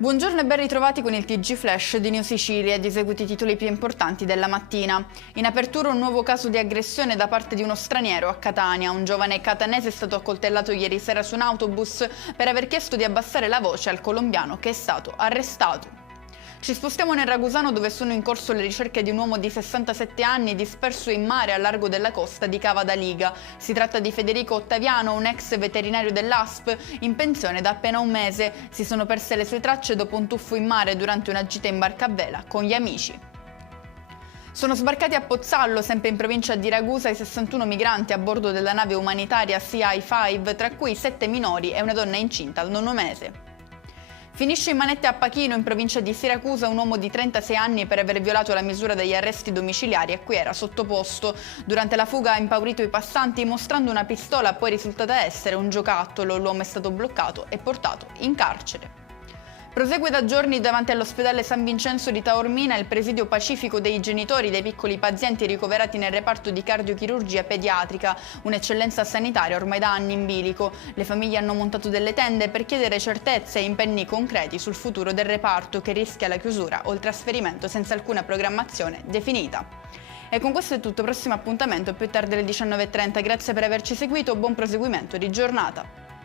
Buongiorno e ben ritrovati con il TG Flash di New Sicilia ed eseguiti i titoli più importanti della mattina. In apertura un nuovo caso di aggressione da parte di uno straniero a Catania. Un giovane catanese è stato accoltellato ieri sera su un autobus per aver chiesto di abbassare la voce al colombiano che è stato arrestato. Ci spostiamo nel Ragusano dove sono in corso le ricerche di un uomo di 67 anni disperso in mare a largo della costa di Cava d'Aliga. Si tratta di Federico Ottaviano, un ex veterinario dell'ASP, in pensione da appena un mese. Si sono perse le sue tracce dopo un tuffo in mare durante una gita in barca a vela con gli amici. Sono sbarcati a Pozzallo, sempre in provincia di Ragusa, i 61 migranti a bordo della nave umanitaria CI5, tra cui 7 minori e una donna incinta al 9° mese. Finisce in manette a Pachino, in provincia di Siracusa, un uomo di 36 anni per aver violato la misura degli arresti domiciliari a cui era sottoposto. Durante la fuga ha impaurito i passanti mostrando una pistola poi risultata essere un giocattolo. L'uomo è stato bloccato e portato in carcere. Prosegue da giorni davanti all'ospedale San Vincenzo di Taormina il presidio pacifico dei genitori dei piccoli pazienti ricoverati nel reparto di cardiochirurgia pediatrica, un'eccellenza sanitaria ormai da anni in bilico. Le famiglie hanno montato delle tende per chiedere certezze e impegni concreti sul futuro del reparto che rischia la chiusura o il trasferimento senza alcuna programmazione definita. E con questo è tutto, prossimo appuntamento più tardi alle 19:30. Grazie per averci seguito, buon proseguimento di giornata.